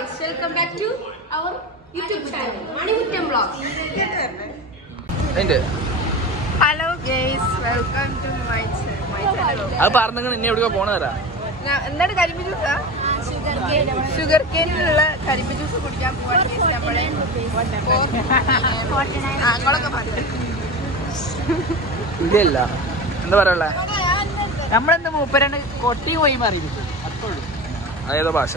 guys, welcome back to our YouTube channel, Manivuttam Vlogs. Hello guys, welcome to my channel. അത് പറഞ്ഞെങ്കിൽ ഇനി എവിടെയോ പോണതരാ. എന്താണ് കരിമ്പ് ജ്യൂസാ? ഷുഗർ കേനിലുള്ള കരിമ്പ് ജ്യൂസ് കുടിക്കാൻ പോവാണ് നമ്മളെ. അങ്ങോട്ടൊക്കെ പറഞ്ഞു. ഇല്ല എന്താ പറയാ, നമ്മളെന്ത് മൂപ്പരാണ് കൊട്ടി പോയി മാറി അതേതോ ഭാഷ.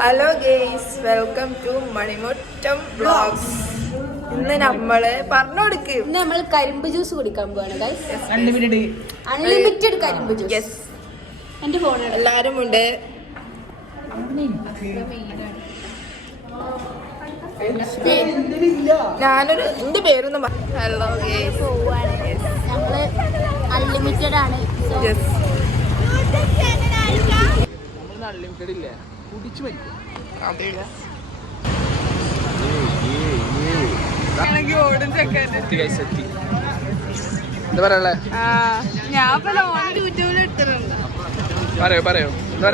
Hello guys, welcome to Manimuttam vlogs. ഇന്ന് നമ്മള് പറഞ്ഞുകൊടുക്ക്. ഇന്ന് നമ്മൾ കരിമ്പ് ജ്യൂസ് കുടിക്കാൻ പോവാണ് ഗൈസ്. അൺലിമിറ്റഡ് കരിമ്പ് ജ്യൂസ്. യെസ്, എന്റെ ഫോൺ എല്ലാരും ഉണ്ട്. ഞാനൊരു എന്റെ പേരൊന്നും ഹലോ ഗേയ്സ്, പോവാണ്. നമ്മള് അൺലിമിറ്റഡ് ആണ്. അൺലിമിറ്റഡ് ഇല്ലേ, കുടിച്ചു മരിക്കും. എന്താ പറയാ, ഞാൻ യൂട്യൂബിൽ എടുത്തിട്ടുണ്ട്. പറയോ എന്താ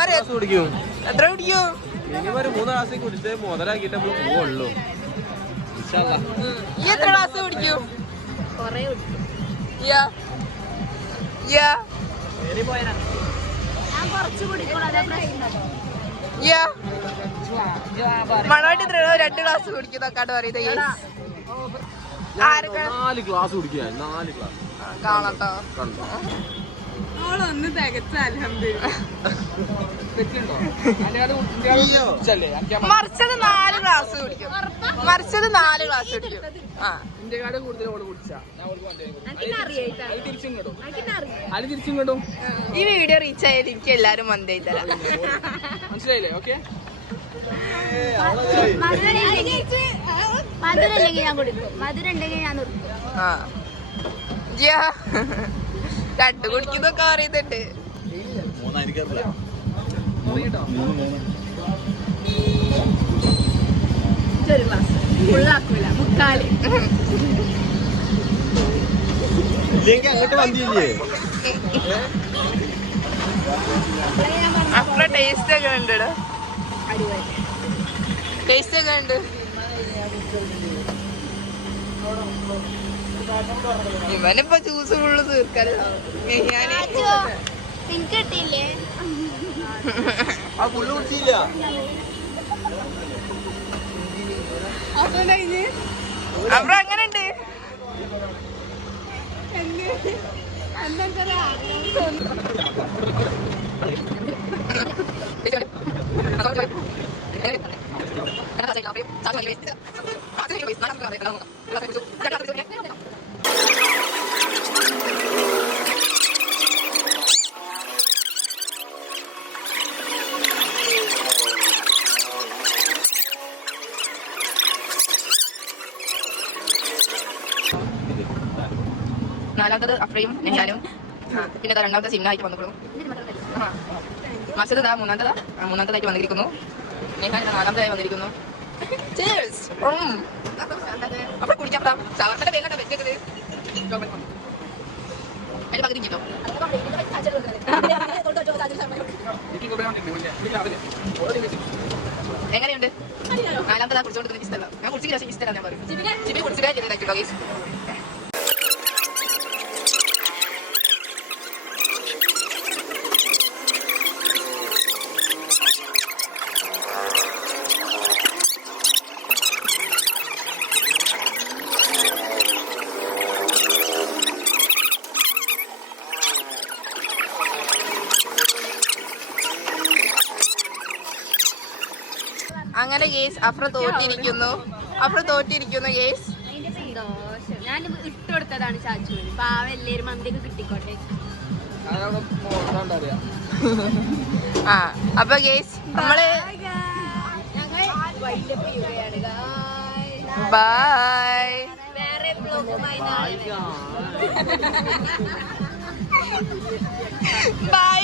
പറയാ. കുടിക്കും, എത്ര കുടിക്കും? മിനിമം ഒരു 3 ഗ്ലാസ് കുടിച്ച് മുതലാക്കിട്ട് നമ്മൾ പോവുള്ളൂ. ഈ എത്ര ഗ്ലാസ് കുടിക്കും? കൊറേ കുടിക്കും. ഞാൻ കുറച്ച് കുടിക്കണം, അതാ പ്രശ്നം. മണവാട്ടി 2 ഗ്ലാസ് കുടിക്കുന്നൊക്കെയാണ് പറയുന്നത്. 4 ഗ്ലാസ് കുടിക്കുക, 4 ഗ്ലാസ് കാണട്ടോ. കണ്ടോ. ഒന്ന് തികച്ച മറിച്ചത് 4 ഗ്ലാസ് കുടിക്കും. മറിച്ചത് 4 ഗ്ലാസ് കുടിക്കും. ഇന്ത്യക്കാട് കൂടുതൽ ഓട് കുടിച്ചാ അത് തിരിച്ചും കിട്ടും. ഈ വീഡിയോ റീച്ച് ആയാലും എനിക്ക് എല്ലാരും മന്തായി തരാം. മനസ്സിലായില്ലേ? ഓക്കെ, മധുരം ഇല്ലെങ്കിൽ ഞാൻ കുടിക്കും, മധുരം ഉണ്ടെങ്കിൽ ഞാൻ നിർത്തും. 2 കുടിക്കുന്നൊക്കെ പറയുന്നുണ്ട്. ഒരു ഗ്ലാസ് ഫുള്ളാക്കൂല, മുക്കാല്. അങ്ങോട്ട് വന്നില്ലേ? അത്ര ടേസ്റ്റ് ഒക്കെ ഉണ്ട്. ടേസ്റ്റ് ഒക്കെ ഉണ്ട്. ഇവനിപ്പോ ജ്യൂസ് ഫുള്ള് തീർക്കല്ലോ. എനിക്ക് കിട്ടിയില്ലേ? അപ്പൊ അങ്ങനെ ഉണ്ട്. നാലാമത്തത് അഫ്രയും ഞാനും, പിന്നെ രണ്ടാമത്തെ സിംനായിട്ട് വന്നിട്ടുള്ളൂ. മസദ് മൂന്നാമത്തതായിട്ട് വന്നിരിക്കുന്നു. നെഹാൻ നാലാമതായി വന്നിരിക്കുന്നു. അപ്പൊ കുടിക്കാം. സാധാരണ വേഗം വെച്ചത് അതിന്റെ പകുതി കിട്ടോ. എങ്ങനെയുണ്ട്? നാലാമത്തതാ കുടിച്ചോണ്ട് ഇഷ്ടമല്ല. ഞാൻ കുടിച്ചില്ല, ഇഷ്ടമല്ല. ഞാൻ പറയും ചിബി കുടിച്ചിട്ടേ ചെയ്തിട്ടോ ഗൈസ്. അങ്ങനെ ഗേസ് അഫ്ര തോറ്റിരിക്കുന്നു ഗേസ്. ഞാൻ ഇട്ടുകൊടുത്തതാണ് ചാച്ചുവിന്. പാവ എല്ലാവരും മന്തിക്ക് കിട്ടിക്കോട്ടെ. അപ്പൊ ഗേസ് നമ്മള് ബൈ. വേറെ ബ്ലോഗുമായി ബൈ.